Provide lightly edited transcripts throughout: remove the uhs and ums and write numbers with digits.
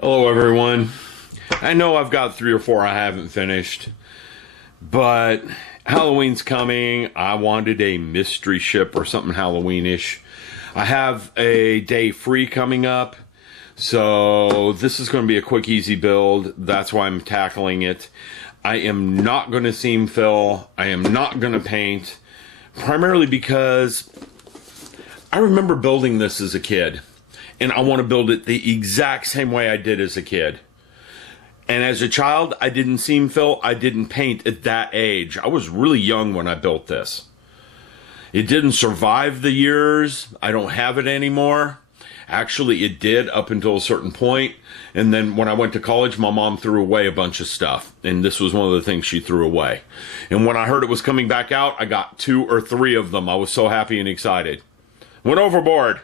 Hello everyone. I know I've got 3 or 4 I haven't finished, but Halloween's coming. I wanted a mystery ship or something Halloweenish. I have a day free coming up, so this is going to be a quick, easy build. That's why I'm tackling it. I am not going to seam fill. I am not going to paint, primarily because I remember building this as a kid. And I want to build it the exact same way I did as a kid. And as a child, I didn't seam fill. I didn't paint at that age. I was really young when I built this. It didn't survive the years. I don't have it anymore. Actually, it did up until a certain point. And then when I went to college, my mom threw away a bunch of stuff. And this was one of the things she threw away. And when I heard it was coming back out, I got 2 or 3 of them. I was so happy and excited. Went overboard.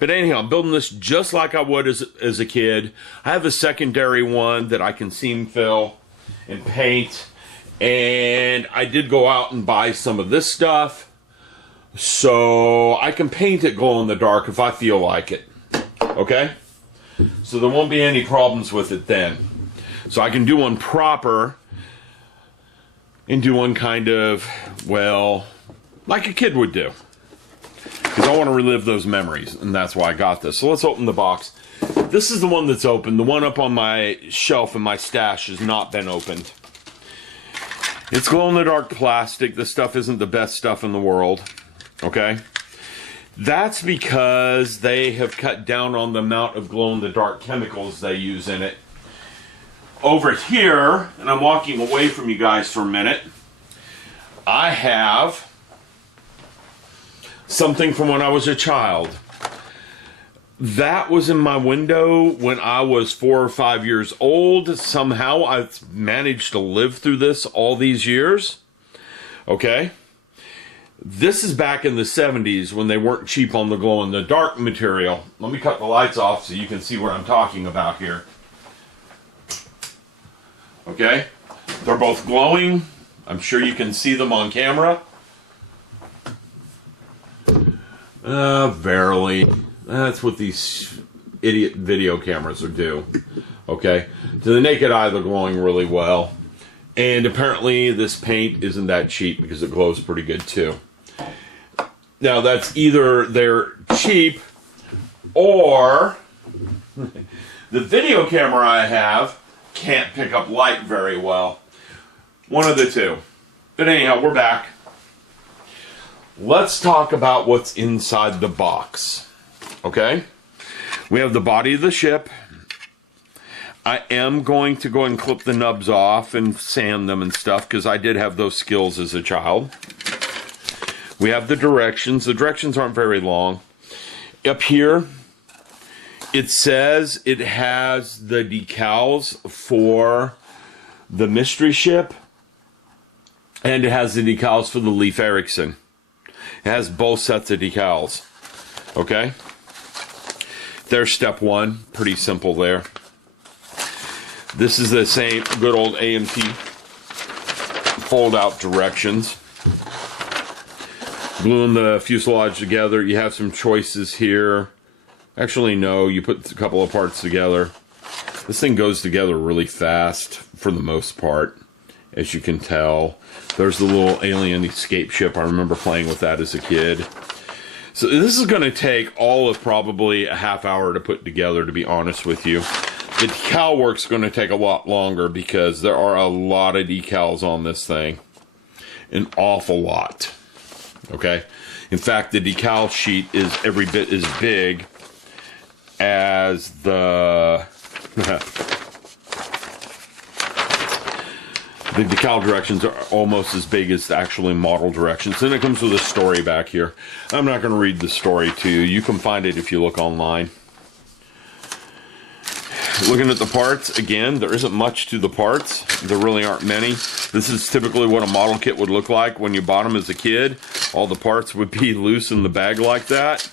But anyhow, I'm building this just like I would as a kid. I have a secondary one that I can seam fill and paint. And I did go out and buy some of this stuff, so I can paint it glow in the dark if I feel like it. Okay? So there won't be any problems with it then. So I can do one proper and do one kind of, well, like a kid would do. Because I want to relive those memories, and that's why I got this. So let's open the box. This is the one that's open. The one up on my shelf in my stash has not been opened. It's glow-in-the-dark plastic. This stuff isn't the best stuff in the world. Okay? That's because they have cut down on the amount of glow-in-the-dark chemicals they use in it. Over here, and I'm walking away from you guys for a minute, I have something from when I was a child. That was in my window when I was 4 or 5 years old. Somehow I've managed to live through this all these years. Okay? This is back in the 70s when they weren't cheap on the glow-in-the-dark material. Let me cut the lights off so you can see what I'm talking about here. Okay? They're both glowing. I'm sure you can see them on camera. Verily. That's what these idiot video cameras are do. Okay? To the naked eye, they're glowing really well. And apparently this paint isn't that cheap because it glows pretty good too. Now that's either they're cheap or the video camera I have can't pick up light very well. One of the two. But anyhow, we're back. Let's talk about what's inside the box. Okay? We have the body of the ship. I am going to go and clip the nubs off and sand them and stuff because I did have those skills as a child. We have the directions. The directions aren't very long. Up here, it says it has the decals for the mystery ship, and it has the decals for the Leif Erikson. It has both sets of decals. Okay? There's step 1. Pretty simple there. This is the same good old AMT fold-out directions. Gluing the fuselage together. You have some choices here. Actually, no. You put a couple of parts together. This thing goes together really fast for the most part, as you can tell. There's the little alien escape ship. I remember playing with that as a kid. So this is going to take all of probably a half hour to put together, to be honest with you. The decal work's going to take a lot longer because there are a lot of decals on this thing. An awful lot. Okay? In fact, the decal sheet is every bit as big as the... The decal directions are almost as big as the actually model directions. Then it comes with a story back here. I'm not going to read the story to you. You can find it if you look online. Looking at the parts, again, there isn't much to the parts. There really aren't many. This is typically what a model kit would look like when you bought them as a kid. All the parts would be loose in the bag like that.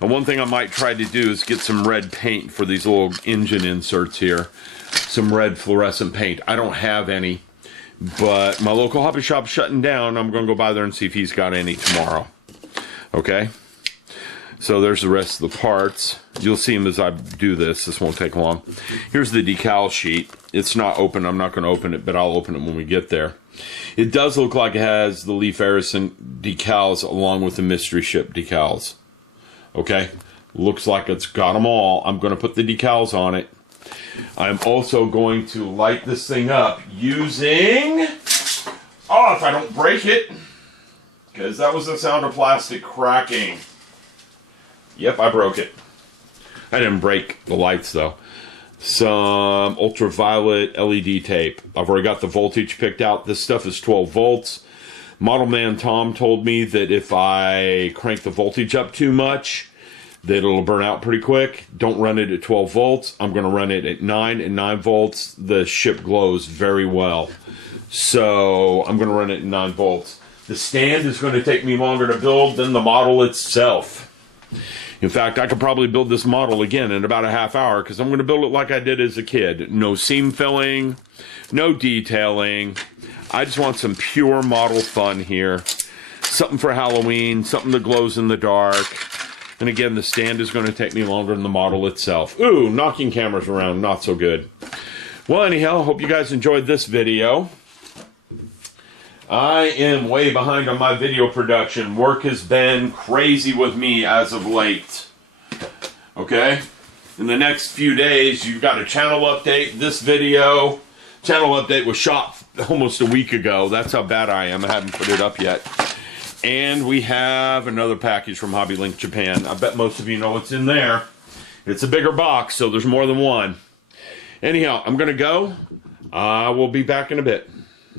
And one thing I might try to do is get some red paint for these little engine inserts here. Some red fluorescent paint. I don't have any. But my local hobby shop's shutting down. I'm going to go by there and see if he's got any tomorrow. Okay? So there's the rest of the parts. You'll see them as I do this. This won't take long. Here's the decal sheet. It's not open. I'm not going to open it, but I'll open it when we get there. It does look like it has the Leif Erikson decals along with the mystery ship decals. Okay? Looks like it's got them all. I'm going to put the decals on it. I'm also going to light this thing up using... Oh, if I don't break it. Because that was the sound of plastic cracking. Yep, I broke it. I didn't break the lights, though. Some ultraviolet LED tape. I've already got the voltage picked out. This stuff is 12 volts. Model man Tom told me that if I crank the voltage up too much, that it'll burn out pretty quick. Don't run it at 12 volts. I'm going to run it at 9 and 9 volts. The ship glows very well. So I'm going to run it at 9 volts. The stand is going to take me longer to build than the model itself. In fact, I could probably build this model again in about a half hour because I'm going to build it like I did as a kid. No seam filling, no detailing. I just want some pure model fun here. Something for Halloween, something that glows in the dark. And again, the stand is going to take me longer than the model itself. Ooh, knocking cameras around, not so good. Well, anyhow, hope you guys enjoyed this video. I am way behind on my video production. Work has been crazy with me as of late. Okay? In the next few days, you've got a channel update. This video, channel update was shot almost a week ago. That's how bad I am. I haven't put it up yet. And we have another package from Hobby Link Japan. I bet most of you know what's in there. It's a bigger box, so there's more than one. Anyhow, I'm going to go. I will be back in a bit.